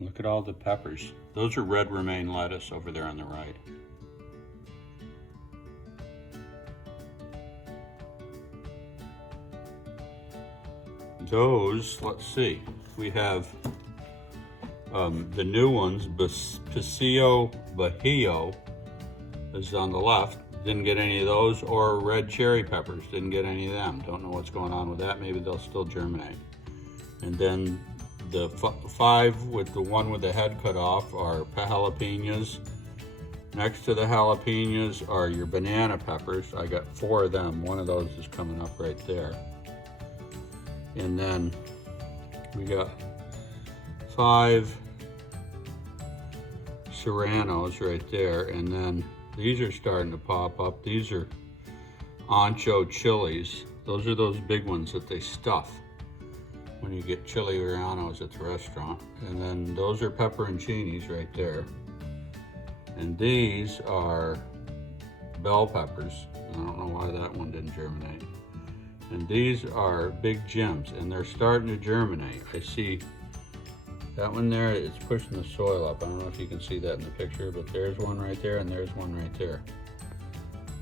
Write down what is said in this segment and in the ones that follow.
Look at all the peppers. Those are red romaine lettuce over there on the right. Those, let's see, we have the new ones, Paseo Bajío is on the left. Didn't get any of those, or red cherry peppers, didn't get any of them. Don't know what's going on with that. Maybe they'll still germinate. And then the 5 with the one with the head cut off are jalapenos. Next to the jalapenos are your banana peppers. I got 4 of them. One of those is coming up right there. And then we got 5 serranos right there. And then these are starting to pop up. These are ancho chilies. Those are those big ones that they stuff when you get chili serranos at the restaurant. And then those are pepperoncinis right there. And these are bell peppers. I don't know why that one didn't germinate. And these are big gems, and they're starting to germinate. I see that one there, it's pushing the soil up. I don't know if you can see that in the picture, but there's one right there and there's one right there.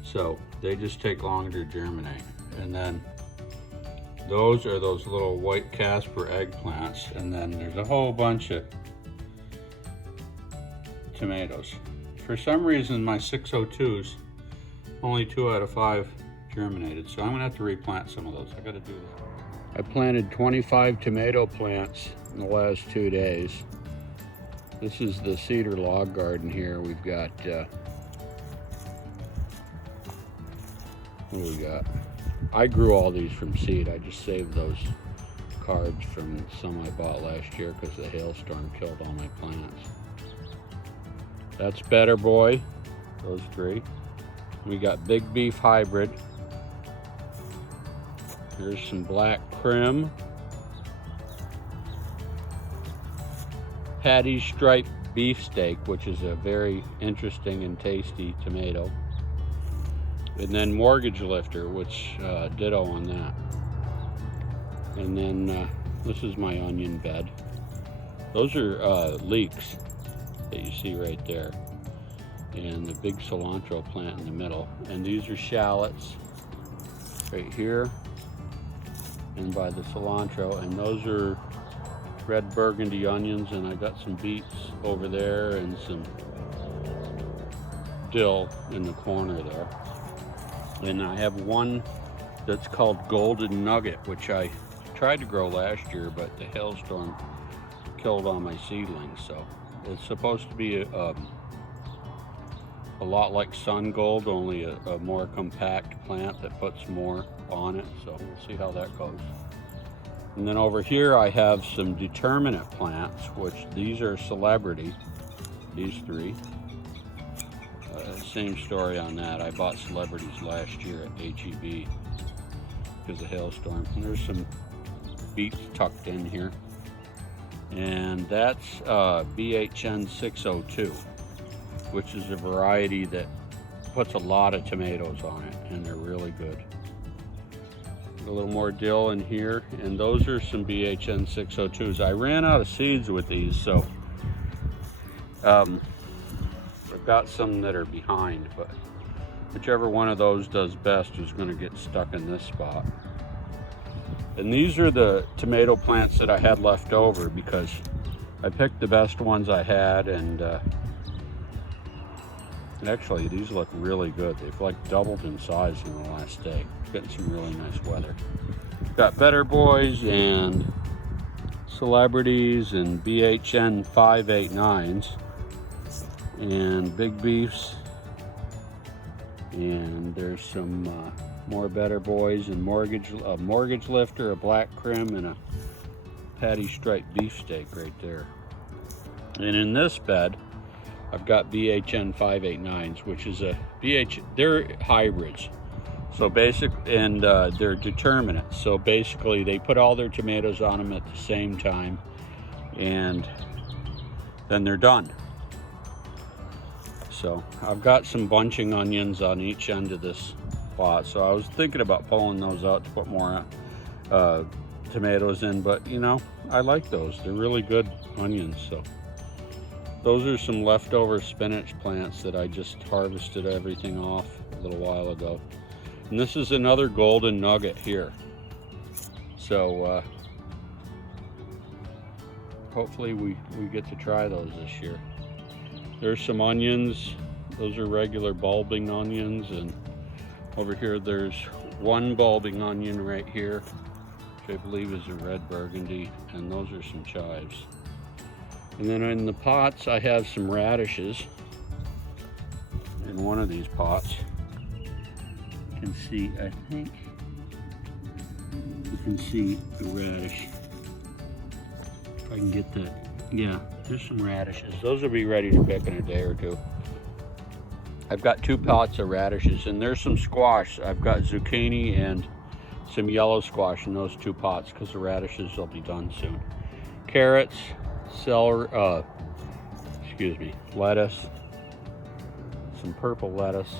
So they just take longer to germinate. And then those are those little white Casper eggplants. And then there's a whole bunch of tomatoes. For some reason, my 602s, only 2 out of 5 germinated. So I'm gonna have to replant some of those. I gotta do that. I planted 25 tomato plants in the last 2 days. This is the cedar log garden here. We've got, what do we got? I grew all these from seed. I just saved those cards from some I bought last year because the hailstorm killed all my plants. That's Better Boy, those 3. We got Big Beef Hybrid. Here's some Black Krim. Patty Striped Beefsteak, which is a very interesting and tasty tomato. And then Mortgage Lifter, which ditto on that. And then this is my onion bed. Those are leeks that you see right there. And the big cilantro plant in the middle. And these are shallots right here and by the cilantro. And those are red burgundy onions, and I got some beets over there and some dill in the corner there. And I have one that's called Golden Nugget, which I tried to grow last year, but the hailstorm killed all my seedlings. So it's supposed to be a lot like Sun Gold, only a more compact plant that puts more on it. So we'll see how that goes. And then over here I have some determinate plants, which these are Celebrity, these 3. Same story on that. I bought Celebrities last year at HEB because of hailstorm. And there's some beets tucked in here. And that's BHN 602, which is a variety that puts a lot of tomatoes on it, and they're really good. A little more dill in here, and those are some BHN 602s. I ran out of seeds with these, so I've got some that are behind, but whichever one of those does best is going to get stuck in this spot. And these are the tomato plants that I had left over because I picked the best ones I had, and actually these look really good. They've like doubled in size in the last day. Getting some really nice weather. Got Better Boys and Celebrities and BHN 589s and Big Beefs, and there's some more Better Boys and Mortgage Lifter, a Black Krim, and a Patty Striped Beefsteak right there. And in this bed I've got BHN 589s, which is they're hybrids. So and they're determinate. So basically they put all their tomatoes on them at the same time, and then they're done. So I've got some bunching onions on each end of this plot. So I was thinking about pulling those out to put more tomatoes in, but you know, I like those. They're really good onions. So Those are some leftover spinach plants that I just harvested everything off a little while ago. And this is another golden nugget here. So hopefully we get to try those this year. There's some onions. Those are regular bulbing onions, and over here there's one bulbing onion right here, which I believe is a red burgundy, and those are some chives. And then in the pots I have some radishes in one of these pots. You can see, I think you can see the radish. If I can get that. Yeah, there's some radishes. Those will be ready to pick in a day or two. I've got 2 pots of radishes, and there's some squash. I've got zucchini and some yellow squash in those 2 pots because the radishes will be done soon. Carrots, celery, lettuce, some purple lettuce,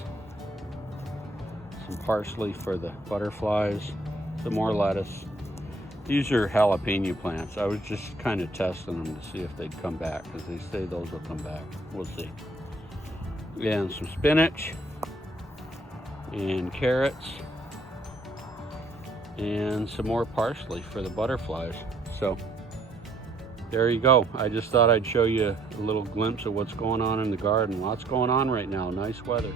some parsley for the butterflies, some more lettuce. These are jalapeno plants. I was just kind of testing them to see if they'd come back, because they say those will come back. We'll see. And some spinach and carrots and some more parsley for the butterflies. So there you go. I just thought I'd show you a little glimpse of what's going on in the garden. Lots going on right now. Nice weather.